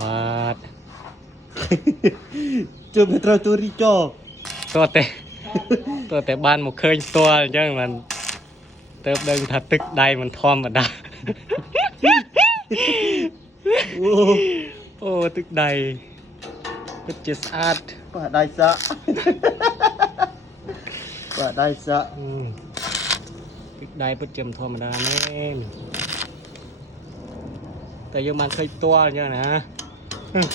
បាទជួយមិនត្រូវទូរីចោតោះតែតោះតែបានមកឃើញផ្ទាល់អញ្ចឹងមិនទៅដឹងថាទឹកដៃមិនធម្មតាអូអូទឹកដៃពិតជាស្អាតបាទដៃសាក់បាទដៃសាក់ទឹកដៃពិតជាមិនធម្មតាមែន แต่ยังมันเคยตัวเนี่ยนะฮะอืม